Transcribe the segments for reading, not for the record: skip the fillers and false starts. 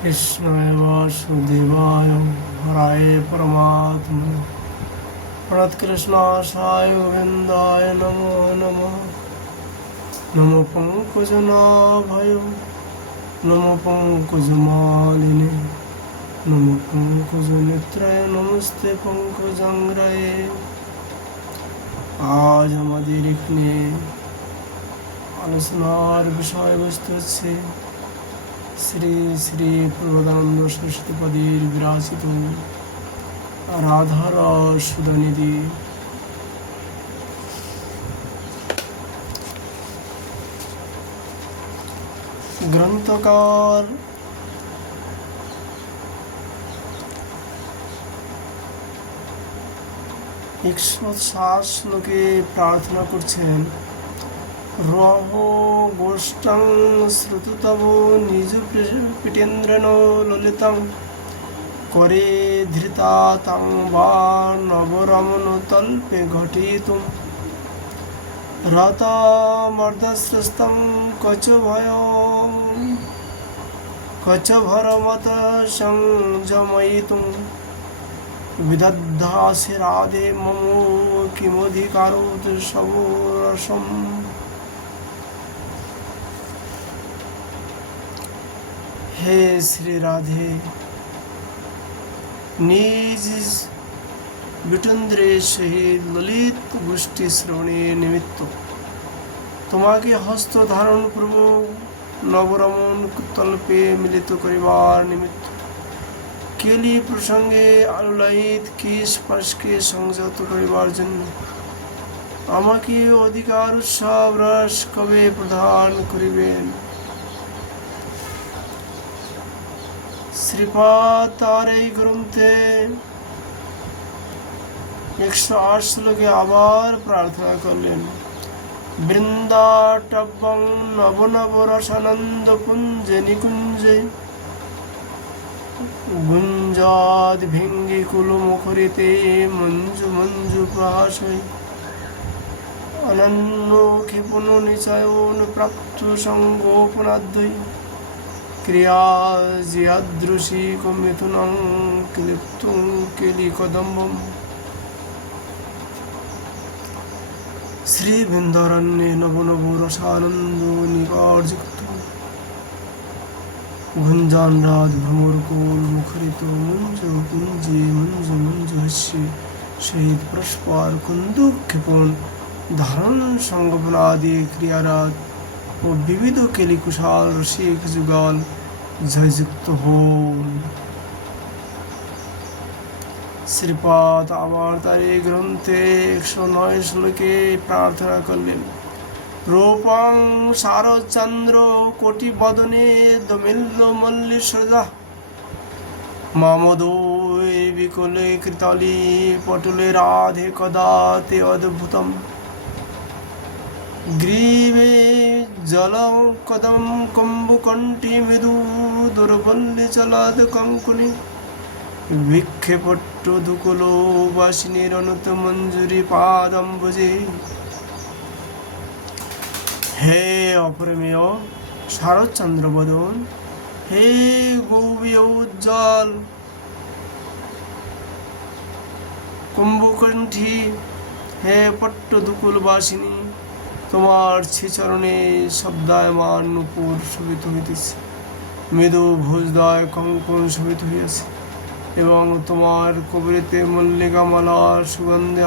कृष्णाय वासुदेवाय हराय परमात्मने प्रणतकृष्णाशाय गोविन्दाय नमो नमः। नमो पंकजनाभय नमो पंकजमालिने नमो पंकजनेत्राय नमस्ते पंकजांग्राये। आज আমাদের এখানে আলোচনার বিষয়বস্তু হচ্ছে শ্রী শ্রী প্রবোধানন্দ সরস্বতী পদের বিরাজিত রাধার সুধানিধি। গ্রন্থকার একশো ষাট শ্লোকে প্রার্থনা করছেন, রহ গোষ্ঠং শ্রুততব নিজ পিটেন্দ্রেণ ললিতং করে ধৃতা তাং বা নবরমণ তল্পে ঘটিতুম রতমর্ধস্রস্তং কচভরমত সংযময়িতুম বিদধাসি রাধে মম কিমধিকারোত সবরসম। হে শ্রী রাধে, নিজ বিটুন্দ্রের সহিত ললিত গোষ্ঠী শ্রবণের নিমিত্ত তোমাকে হস্ত ধারণ পূর্বক নবরমণ তল্পে মিলিত করিবার নিমিত্ত কেলি প্রসঙ্গে আলোলায়িত কেশপাশকে সংযত করিবার জন্য আমাকে অধিকার উৎসব রস কবে প্রদান করিবেন? শ্রীপাদ তার এই গ্রন্থে 108 শ্লোকে আবার প্রার্থনা করলেন, বৃন্দাটব্যং নব নব রসানন্দ কুঞ্জে নিকুঞ্জে গুঞ্জাদ ভিঙ্গি কুল মুখরিতে মঞ্জু মঞ্জু প্রহাসই অনন্য ক্ষেপণ নিচয়ন প্রাপ্ত সঙ্গোপনাদ্বৈ ক্রিয়া জিয়াদৃশী মিথুনং ক্লিপ্তুং কেলি কদম্বম। শ্রী বৃন্দারণ্যে নব নব রসানন্দ নিকার্যুক্ত গুঞ্জান রাত ভ্রমর কোল মুখরিত মঞ্জ কুঞ্জে মঞ্জু মঞ্জু হাস্যে সহিত পরস্পর কুন্দুক ক্ষেপণ ধারণ সংগোপনাদি ক্রিয়ারাত ও বিবিধ কেলিকুশাল রসিক যুগল জয়যুক্ত হন। শ্রীপাদ আবার তার এই গ্রন্থে 109 শ্লোকে প্রার্থনা করলেন, রূপং শারচন্দ্র কোটি বদনে দমিল্ল মল্লি সজা মামদোয় বিকলে কৃতালি পটুলে রাধে কদাতে অদ্ভুতম গ্রীবে জল কদম কম্বুকণ্ঠী মৃদু দুর্বল্লি চলাদ কঙ্কুনি বিক্ষেপট্ট দুকুলো বাসিনীর অনুত মঞ্জুরি পাদম্বুজে। হে অপরিমেয় শারদচন্দ্র বদন, হে গৌবীয় উজ্জ্বল কুম্ভকণ্ঠী, হে পট্ট দুকুল বাসিনী, তোমার শ্রীচরণে শব্দায়মান নূপুর শোভিত হইতেছে, মৃদু ভোজদয় কঙ্কন শোভিত হইয়াছে এবং তোমার কবরিতে মল্লিকা মালার সুগন্ধে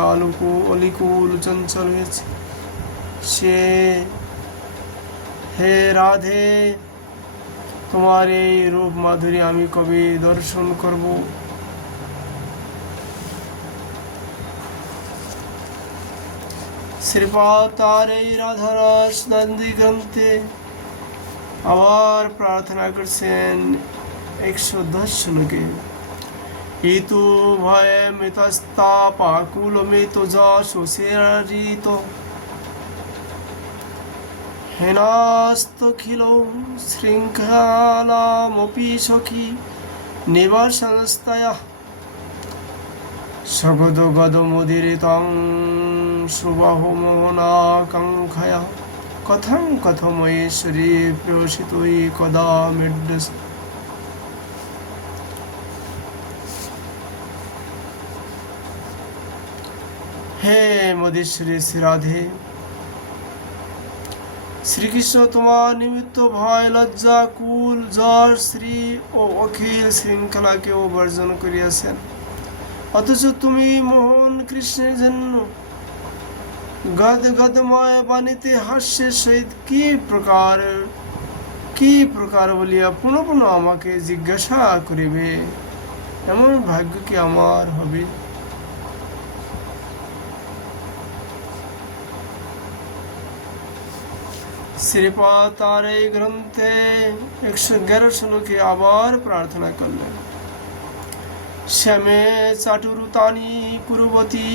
অলিকুল চঞ্চল হয়েছে। সে হে রাধে, তোমার এই রূপ মাধুরী আমি কবে দর্শন করব? শ্রীপাদ তার এই রাধারস নন্দী গ্রন্থে আবার প্রার্থনা করছেন 110 শ্লোকে, ইতু ভয় মৃতস্তাপাকুল মৃত যশোষেরিত হেনাস্তখিল শৃঙ্খলামপি সখী নিবাসনস্তয়া সগদ গদমুদিরিতং সুবাহুমোহনাকাঙ্ক্ষয়া কথং কথময়েশ্বরী প্রেষিতই কদা মেড্ডস। হে মদেশ্বরী শ্রী রাধে, শ্রীকৃষ্ণ তোমার নিমিত্ত ভয়, লজ্জা, কুল, যশ, শ্রী ও অখিল শৃঙ্খলাকেও বর্জন করিয়াছেন, অথচ তুমি মোহন কৃষ্ণের জন্য গদগদময় বাণীতে হাস্যের সহিত কি প্রকার বলিয়া পুনঃ পুনঃ আমাকে জিজ্ঞাসা করিবে, এমন ভাগ্য কি আমার হবে? শ্রীপাদ তার এই গ্রন্থে 111 শ্লোকে আবার প্রার্থনা করলেন, শ্যামে চাটুরুতানি কুরুবতী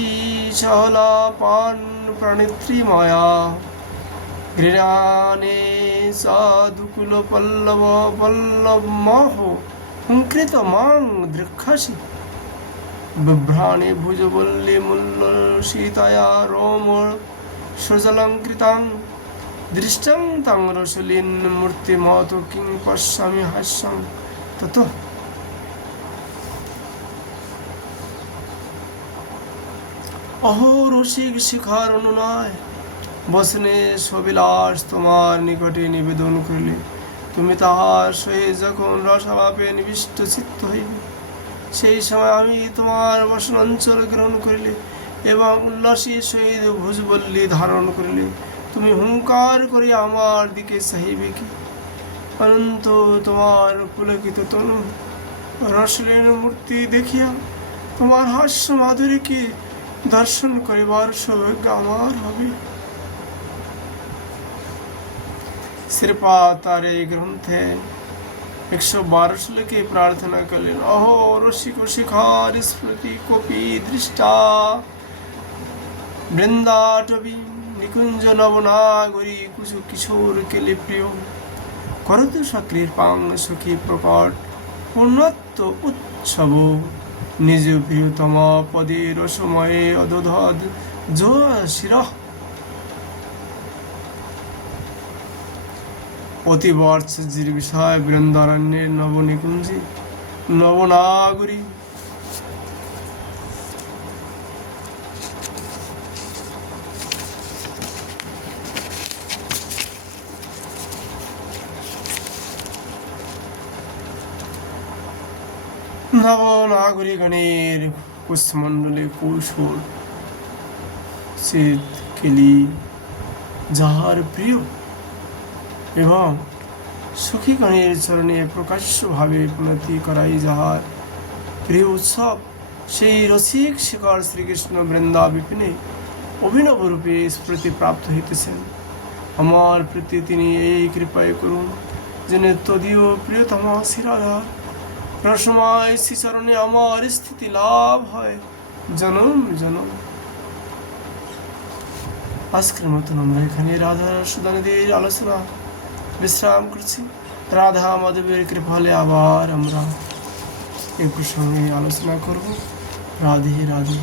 সহলা পান প্রণিত্রী মায়া, ঘৃণানে সাধুকুল পল্লব পল্লব মহ হুঙ্কৃত মাং দৃক্ষাসি, বিভ্রাণে ভুজবল্লী মূল্য সীতায়া রোম সজলঙ্কৃতাং, দৃষ্টং তাং রসলীন মূর্তিমত কিং পশ্যামি হাস্যং তত। অহো রসিক শিখার অনুনয় বসনে সবিলাস তোমার নিকটে নিবেদন করিলে, তুমি তাহার সহিত যখন রসালাপে নিবিষ্ট চিত্ত হইবে, সেই সময় আমি তোমার বসনাঞ্চল গ্রহণ করিলে এবং উল্লাসীর সহিত ভুজবল্লী ধারণ করিলে, তুমি হুঙ্কার করে আমার দিকে চাহিবে কি? অনন্ত তোমার পুলকিত তনু রসলীন মূর্তি দেখিয়া তোমার হাস্য মাধুরীকে দর্শন করিবার সৌভাগ্য আমার হবে। শ্রীপাদ তার এই গ্রন্থে 112 শ্লোকে প্রার্থনা করলেন, অহো রসিক শিখার স্মৃতি কপি দৃষ্টা বৃন্দাটবী নিকুঞ্জ নবনাগরী কুসু কিশোর কেলে প্রিয়, করতু সক্রিপাং সখী প্রকট পূর্ণত্ব উৎসব, নিজ প্রিয়তম পদে রসময়ে অদধদ শিরঃ। অতীব আশ্চর্যের বিষয় বৃন্দারণ্যের নবনিকুঞ্জী নবনাগরী নবনাগরীগণের কুশমণ্ডলে কৌশল শীত কেলি যাহার প্রিয় এবং সখীগণের চরণে প্রকাশ্যভাবে প্রণতি করাই যাহার প্রিয় উৎসব, সেই রসিক শিখর শ্রীকৃষ্ণ বৃন্দা বিপিনে অভিনব রূপে স্মৃতি প্রাপ্ত হইতেছেন। আমার প্রতি তিনি এই কৃপায় করুন যেন তদীয় প্রিয়তমা শ্রীরাধার রসময় শ্রীচরণে আমার স্থিতি লাভ হয় জনম জনম। আজকের মতন আমরা এখানে রাধা সুদানদের আলোচনা বিশ্রাম করছি। রাধা মাধবের কৃপা হলে আবার আমরা এই প্রসঙ্গে আলোচনা করব। রাধে রাধে।